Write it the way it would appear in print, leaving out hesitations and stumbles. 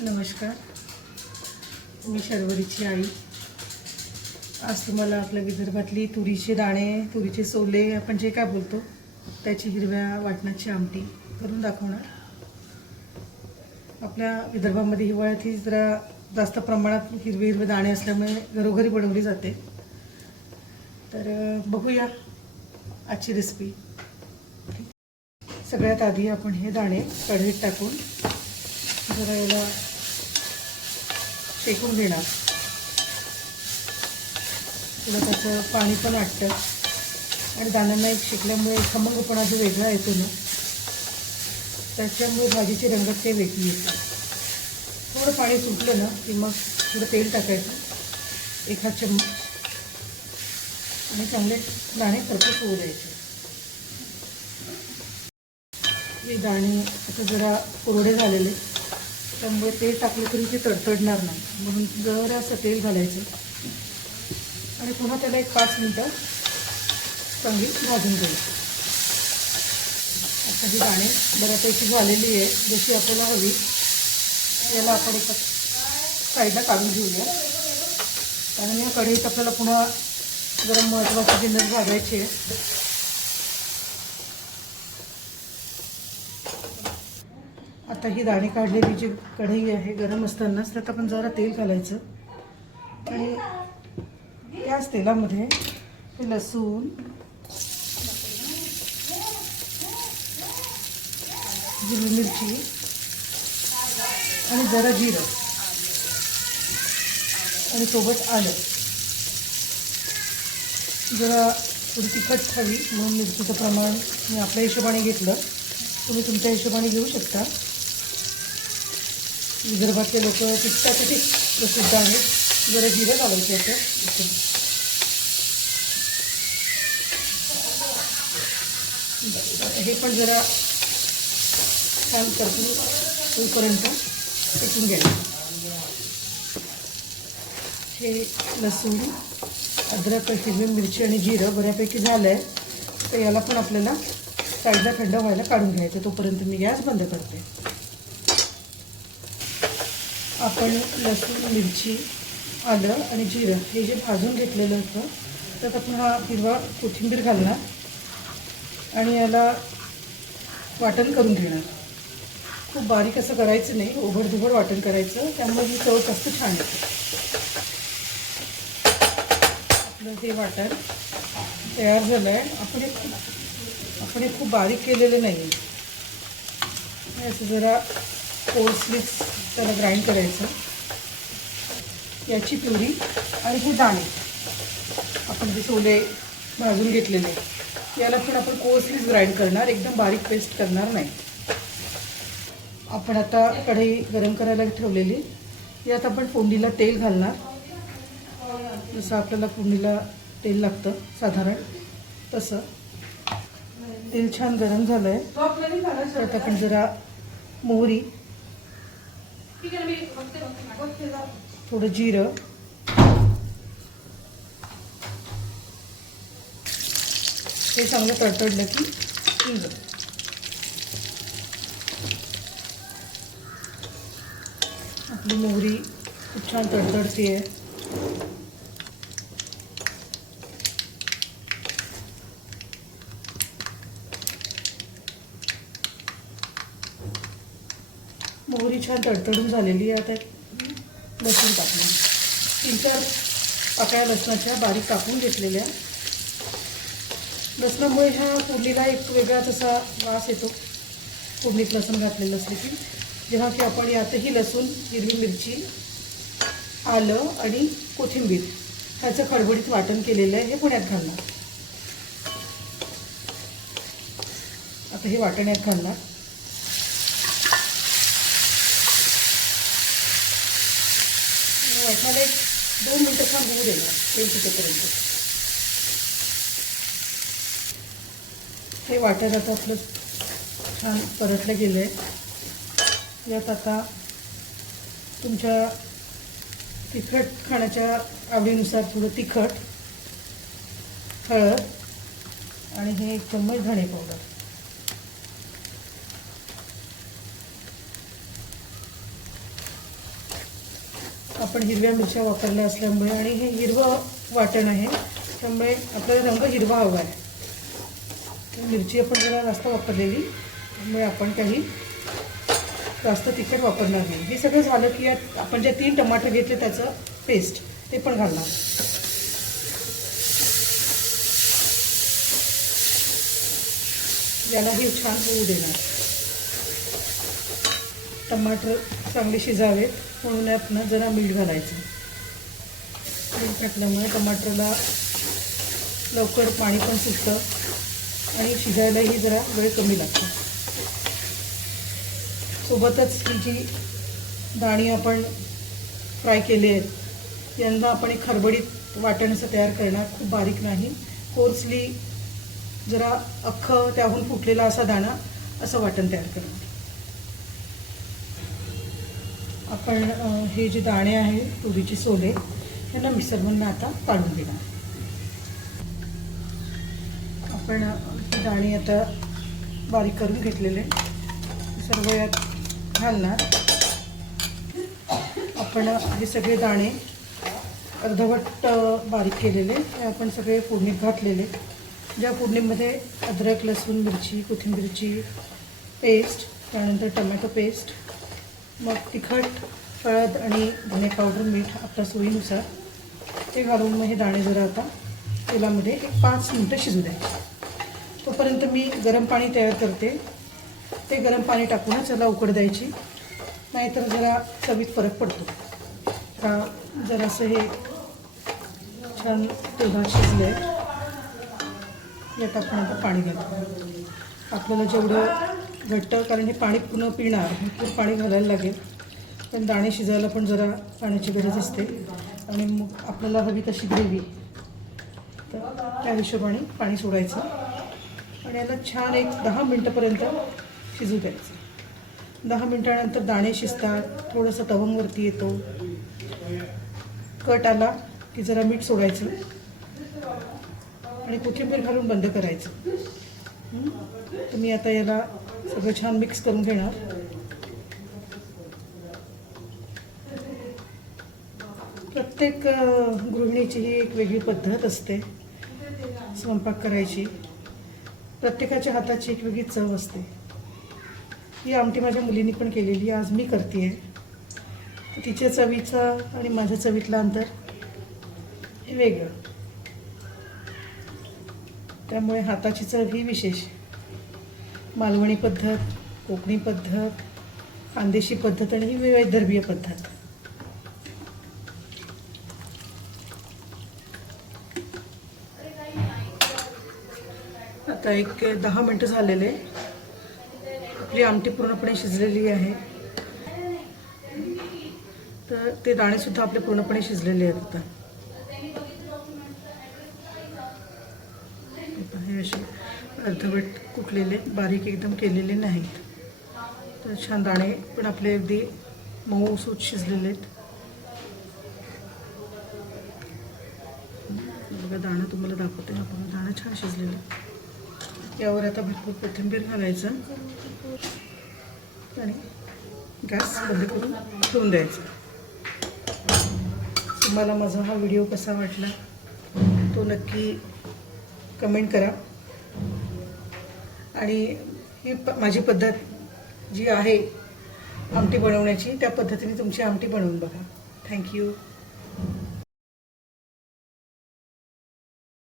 नमस्कार, मी शर्वरीची आई. आज तुम्हाला आपल्या विदर्भातली तुरीचे दाणे, तुरीचे सोले, आपण जे काय बोलतो त्याची हिरव्या वाटणाची आमटी करून दाखवणार. आपल्या विदर्भामध्ये हिवाळ्यात ही जरा जास्त प्रमाणात हिरवे दाणे असल्यामुळे घरोघरी बनवली जाते. तर बघूया आजची रेसिपी. सगळ्यात आधी आपण हे दाणे कढईत टाकून जरा याला शेकून घेणार. थोडं त्याचं पाणी पण वाटतं आणि दाण्यांना एक शेकल्यामुळे खमंगपणा जो वेगळा येतो ना, त्याच्यामुळे भाजीची रंगत ते वेगळी येते. थोडं पाणी सुटलं ना की मग थोडं तेल टाकायचं, एखाद चम्मच, आणि चांगले दाणे खरपूस होऊ द्यायचे. हे दाणे आता जरा कोरडे झालेले, त्यामुळे तेल टाकले तरी ते तडतडणार नाही, म्हणून जरासं तेल घालायचं आणि पुन्हा त्याला एक 5 मिनटं चांगली भाजून घ्यायची. आता ही दाणे बऱ्यापैकी झालेली आहे, जशी आपल्याला हवी. याला आपण एका साईडला काढून घेऊया, कारण या कढईत आपल्याला पुन्हा गरम महत्त्वाचे जिन्नस भाजायचे आहे. आता ही दाणे काढलेली जी कढई आहे, गरम असतानाच त्यात आपण जरा तेल घालायचं आणि याच तेलामध्ये हे लसूण, हिरवी मिरची आणि जरा जिरं आणि सोबत आलं. जरा थोडी तिखट हवी म्हणून मिरचीचं प्रमाण मी आपल्या हिशोबाने घेतलं, तुम्ही तुमच्या हिशोबाने घेऊ शकता. विदर्भातले लोक तिखटासाठी प्रसिद्ध आहेत. जरा जिरं घालायचं याचं. हे पण जरा छान परतून होईपर्यंत शेकून घ्यायचं. हे लसूण, अद्रक, हिरवी मिरची आणि जिरं बऱ्यापैकी झालं आहे, तर याला पण आपल्याला साईडला थंड व्हायला काढून घ्यायचं. तोपर्यंत मी गॅस बंद करते. आपण लसूण, मिरची, आलं आणि जिरं हे जे भाजून घेतलेलं होतं, त्यात आपण हा हिरवा कोथिंबीर घालणार आणि याला वाटण करून घेणार. खूप बारीक असं करायचं नाही, ओघडधोबड वाटण करायचं, त्यामुळे ही चव जास्त छान येते. आपलं हे वाटण तयार झालं आहे. आपण हे खूप बारीक केलेलं नाही आहे, असं जरा कोर्सलीच त्याला ग्राइंड करायचं. याची प्युरी आणि हे दाणे आपण जे सोले भाजून घेतलेले, याला पण आपण कोर्सलीच ग्राइंड करणार, एकदम बारीक पेस्ट करणार नाही. आपण आता कढई गरम करायला ठेवलेली, यात आपण फोडणीला तेल घालणार. जसं आपल्याला फोडणीला तेल लागतं साधारण तसं. तेल छान गरम झालं आहे, त्यात आपण जरा मोहरी, थोडं जिरं, हे चांगलं तडतडलं की हिंग, आपली मोहरी खूप छान तडतडते आहे. मोहरी छान तडतडून झालेली आहे. आता लसूण टाकलं, 3-4 पाकळ्या लसणाच्या बारीक कापून घेतलेल्या. लसणामुळे ह्या फोडणीला एक वेगळाच असा वास येतो. फोडणीत लसूण घातलेलं असले की, जेव्हा की आपण यातही लसूण, हिरवी मिरची, आलं आणि कोथिंबीर ह्याचं खडबडीत वाटण केलेलं आहे, हे पुण्यात घालणार. आता हे वाटण यात घालणार. वाटणाला 1-2 मिनटं छान होऊ देणार, तेल सुटेपर्यंत. हे वाटण आता आपलं छान परतलं गेलं आहे. यात आता तुमच्या तिखट खाण्याच्या आवडीनुसार थोडं तिखट, हळद आणि हे 1 चम्मच धणे पावडर. आपण हिरव्या मिरच्या वापरल्या असल्यामुळे आणि हे हिरवं वाटण आहे त्यामुळे आपल्याला रंग हिरवा हवा आहे. मिरची आपण जरा जास्त वापरलेली त्यामुळे आपण काही जास्त तिखट वापरणार नाही. हे सगळं झालं की यात आपण जे 3 टमाटर घेतले त्याचं पेस्ट ते पण घालणार. यालाही छान होऊ देणार. टमाटर चांगले शिजावेत म्हणून यातनं जरा मीठ घालायचं. मीठ घातल्यामुळे टमाटरला लवकर पाणी पण सुटतं आणि शिजायलाही जरा वेळ कमी लागतो. सोबतच ही जी दाणी आपण फ्राय केली आहेत यांना आपण एक खरबडीत वाटण असं तयार करणार. खूप बारीक नाही, कोर्सली जरा अख्खं त्याहून फुटलेला असा दाणा असं वाटण तयार करणार. आपण हे जे दाणे आहेत तुरीची सोले यांना मिक्सरमधून आता काढून घेणार. आपण ही दाणे आता बारीक करून घेतलेले सर्व यात घालणार. आपण हे सगळे दाणे अर्धवट बारीक केलेले हे आपण सगळे फोडणीत घातलेले. ज्या फोडणीमध्ये अद्रक, लसूण, मिरची, कोथिंबीरची पेस्ट, त्यानंतर टमॅटो पेस्ट, मग तिखट, हळद आणि धने पावडर, मीठ आपल्या सोयीनुसार ते घालून मग हे दाणे जरा आता तेलामध्ये एक 5 मिनटं शिजू द्यायचे. तोपर्यंत मी गरम पाणी तयार करते. ते गरम पाणी टाकूनच याला उकड द्यायची, नाहीतर जरा चवीत फरक पडतो. का जरासं हे छान तेलात शिजले यात आपण आता पाणी घालतो. आपल्याला जेवढं घट्ट, कारण हे पाणी पुन्हा पिणार खूप पाणी घालायला लागेल, पण दाणे शिजायला पण जरा पाण्याची गरज असते आणि मग आपल्याला हवी तशी ग्रेव्ही तर त्या हिशोबाने पाणी सोडायचं आणि याला छान एक 10 मिनटंपर्यंत शिजू द्यायचं. 10 मिनटानंतर दाणे शिजतात, थोडंसं तवंगवरती येतो, कट आला की जरा मीठ सोडायचं आणि कोथिंबीर घालून बंद करायचं. तर मी आता याला सगळं छान मिक्स करून घेणार. प्रत्येक गृहिणीची ही एक वेगळी पद्धत असते स्वयंपाक करायची. प्रत्येकाच्या हाताची एक वेगळी चव असते. ही आमटी माझ्या मुलीने पण केलेली, आज मी करते आहे. तिच्या चवीचं आणि माझ्या चवीतलं अंतर हे वेगळं, त्यामुळे हाताची चव ही विशेष. मालवणी पद्धत, कोकणी पद्धत, खानदेशी पद्धत आणि ही विदर्भीय पद्धत. आता एक 10 मिनटं झालेले, आपली आमटी पूर्णपणे शिजलेली आहे. तर ते दाणेसुद्धा आपले पूर्णपणे शिजलेले आहेत. आता हे असे अर्धवट कुटलेले, बारीक एकदम केलेले नाहीत. तर छान दाणे पण आपले अगदी मऊसूत शिजलेले आहेत. बघा दाणा तुम्हाला दाखवते, आपण दाणा छान शिजलेला. यावर आता भरपूर कोथिंबीर घालायचं आणि गॅस बंद करून ठेवून द्यायचं. तुम्हाला माझा हा व्हिडिओ कसा वाटला तो नक्की कमेंट करा आणि ही माझी पद्धत जी आहे आमटी बनवण्याची त्या पद्धतीने तुमची आमटी बनवून बघा. थँक्यू.